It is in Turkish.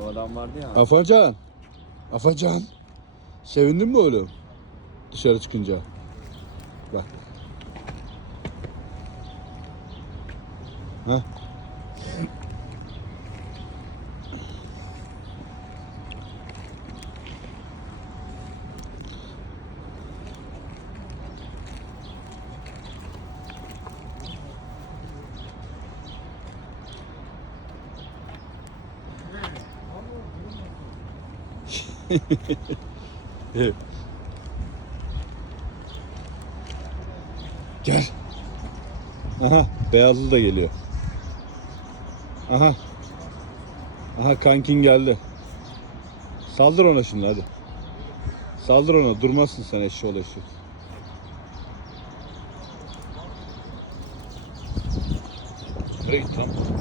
O adam vardı ya. Afacan. Afacan. Sevindin mi oğlum? Dışarı çıkınca. Bak. Ha? Evet. Gel. Aha, beyazlı da geliyor. Aha. Aha, kankin geldi. Saldır ona şimdi hadi. Saldır ona, durmazsın sen eşşoğlu eşek. Hey, tam.